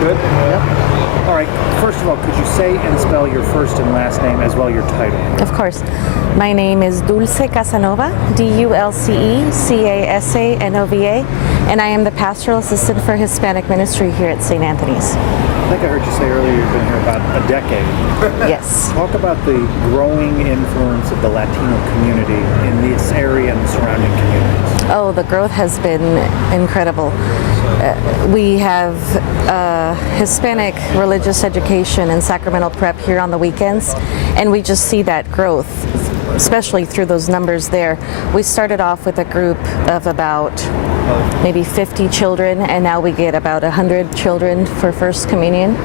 Good? Yep. All right. First of all, could you say and spell your first and last name as well your title? Of course. My name is Dulce Casanova, Dulcecasanova, and I am the pastoral assistant for Hispanic ministry here at St. Anthony's. I think I heard you say earlier you've been here about a decade. Yes. Talk about the growing influence of the Latino community in this area and the surrounding communities. Oh, the growth has been incredible. We have Hispanic religious education and sacramental prep here on the weekends, and we just see that growth, especially through those numbers there. We started off with a group of about maybe 50 children, and now we get about 100 children for First Communion.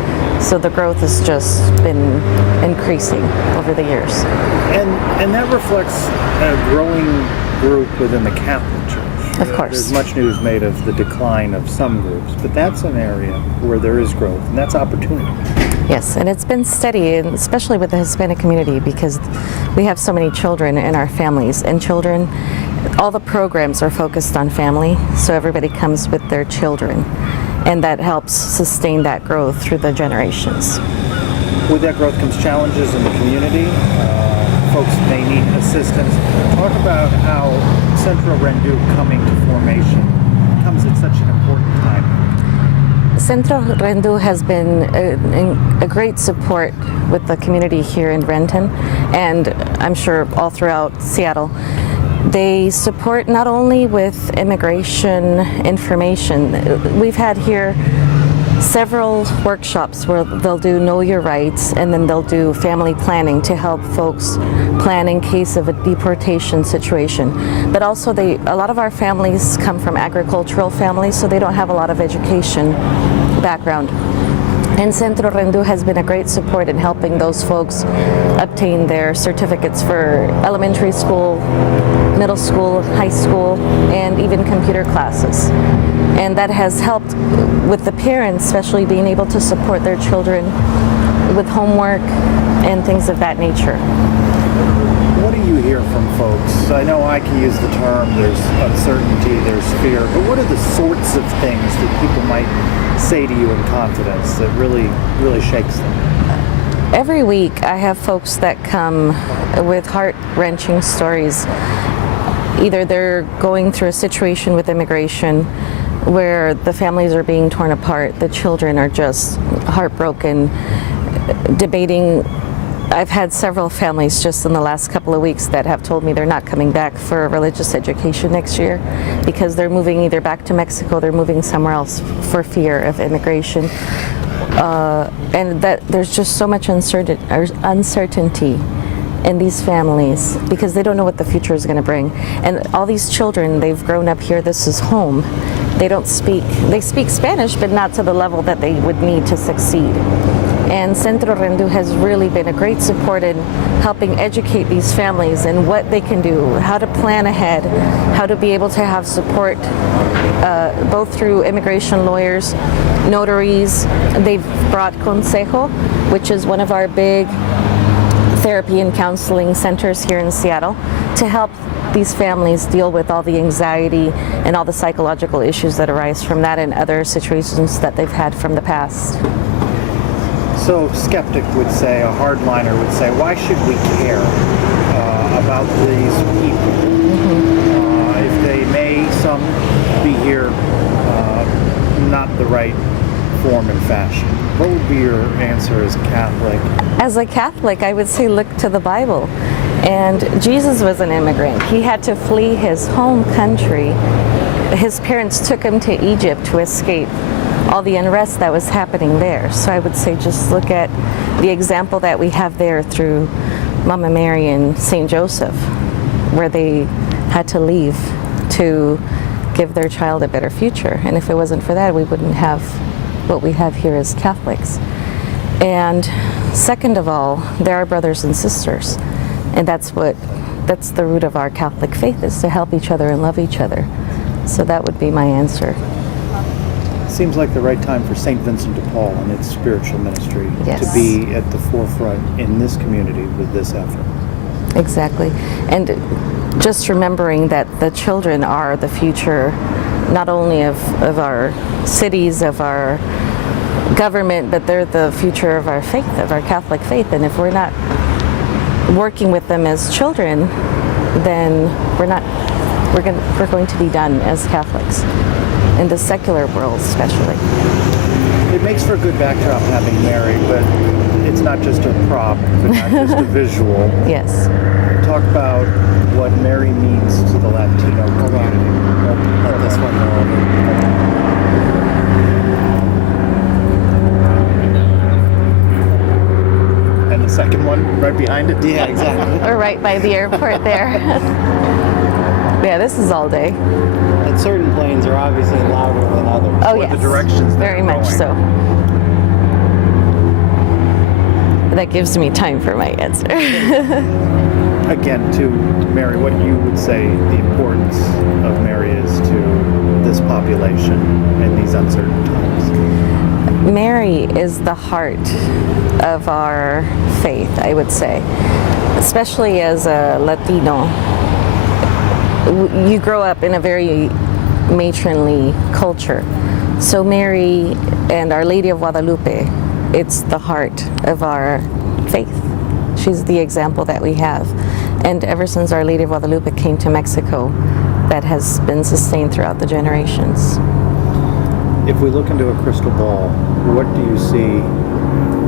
So the growth has just been increasing over the years. And that reflects a growing group within the Catholic Church. Of course. There's much news made of the decline of some groups, but that's an area where there is growth, and that's opportunity. Yes, and it's been steady, and especially with the Hispanic community, because we have so many children in our families, and children, all the programs are focused on family, so everybody comes with their children, and that helps sustain that growth through the generations. With that growth comes challenges in the community. Folks may need assistance. Talk about how Centro Rendu coming to formation comes at such an important time. Centro Rendu has been a great support with the community here in Renton, and I'm sure all throughout Seattle. They support not only with immigration information. We've had here several workshops where they'll do Know Your Rights, and then they'll do family planning to help folks plan in case of a deportation situation. But also a lot of our families come from agricultural families, so they don't have a lot of education background. And Centro Rendu has been a great support in helping those folks obtain their certificates for elementary school, middle school, high school, and even computer classes. And that has helped with the parents, especially being able to support their children with homework and things of that nature. What do you hear from folks? I know I can use the term, there's uncertainty, there's fear, but what are the sorts of things that people might say to you in confidence that really shakes them? Every week I have folks that come with heart-wrenching stories. Either they're going through a situation with immigration where the families are being torn apart, the children are just heartbroken, debating. I've had several families just in the last couple of weeks that have told me they're not coming back for religious education next year because they're moving either back to Mexico, they're moving somewhere else for fear of immigration. And that there's just so much uncertainty in these families because they don't know what the future is going to bring. And all these children, they've grown up here, this is home. They speak Spanish, but not to the level that they would need to succeed. And Centro Rendu has really been a great support in helping educate these families in what they can do, how to plan ahead, how to be able to have support both through immigration lawyers, notaries. They've brought Consejo, which is one of our big therapy and counseling centers here in Seattle, to help these families deal with all the anxiety and all the psychological issues that arise from that and other situations that they've had from the past. So skeptic would say, a hardliner would say, why should we care about these people? If they may, some be here not the right form and fashion. What would be your answer as a Catholic? As a Catholic, I would say look to the Bible. And Jesus was an immigrant. He had to flee his home country. His parents took him to Egypt to escape all the unrest that was happening there. So I would say just look at the example that we have there through Mama Mary and St. Joseph, where they had to leave to give their child a better future. And if it wasn't for that, we wouldn't have what we have here as Catholics. And second of all, there are brothers and sisters. And that's the root of our Catholic faith, is to help each other and love each other. So that would be my answer. Seems like the right time for St. Vincent de Paul and its spiritual ministry to be at the forefront in this community with this effort. Exactly. And just remembering that the children are the future, not only of our cities, of our government, but they're the future of our faith, of our Catholic faith. And if we're not working with them as children, then we're going to be done as Catholics, in the secular world especially. It makes for a good backdrop having Mary, but it's not just a prop, but not just a visual. Yes. Talk about what Mary means to the Latino community. Let this one go over. And the second one right behind it? Yeah, exactly. We're right by the airport there. Yeah, this is all day. And certain planes are obviously louder than others. Oh, Or yes. the directions they're Very much going. so. That gives me time for my answer. Again, to Mary, what you would say the importance of Mary is to this population in these uncertain times? Mary is the heart of our faith, I would say. Especially as a Latino, you grow up in a very matronly culture. So Mary and Our Lady of Guadalupe, it's the heart of our faith. She's the example that we have. And ever since Our Lady of Guadalupe came to Mexico, that has been sustained throughout the generations. If we look into a crystal ball, what do you see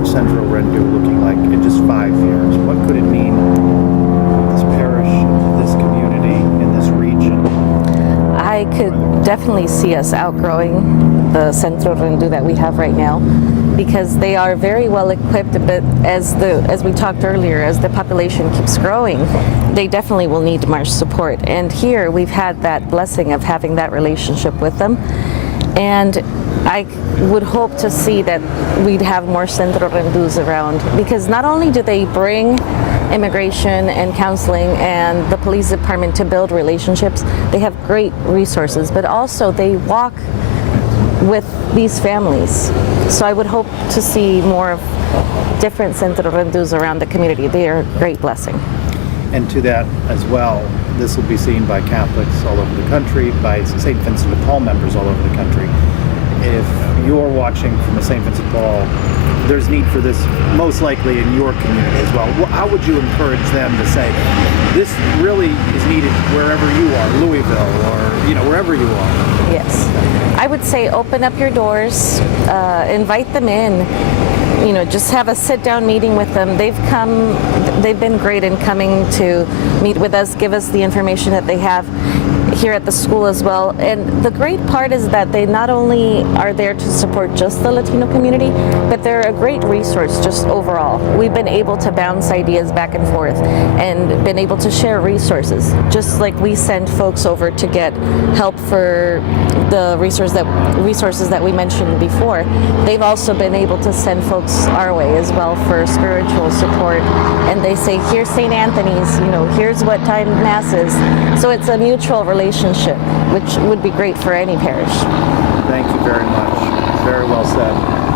Central Rendu looking like in just 5 years? What could it mean for this parish, this community, in this region? I could definitely see us outgrowing the Centro Rendu that we have right now, because they are very well equipped, but as we talked earlier, as the population keeps growing, they definitely will need more support. And here we've had that blessing of having that relationship with them. And I would hope to see that we'd have more Centro Rendus around, because not only do they bring immigration and counseling and the police department to build relationships, they have great resources, but also they walk with these families. So I would hope to see more of different Centro Rendus around the community. They are a great blessing. And to that as well, this will be seen by Catholics all over the country, by St. Vincent de Paul members all over the country. If you're watching from the St. Vincent de Paul, there's need for this most likely in your community as well. How would you encourage them to say, this really is needed wherever you are, Louisville, or wherever you are? Yes. I would say open up your doors, invite them in, just have a sit-down meeting with them. They've been great in coming to meet with us, give us the information that they have here at the school as well. And the great part is that they not only are there to support just the Latino community, but they're a great resource just overall. We've been able to bounce ideas back and forth and been able to share resources, just like we send folks over to get help for the resources that we mentioned before. They've also been able to send folks our way as well for spiritual support. And they say, here's St. Anthony's, here's what time Mass is. So it's a mutual relationship, which would be great for any parish. Thank you very much. Very well said.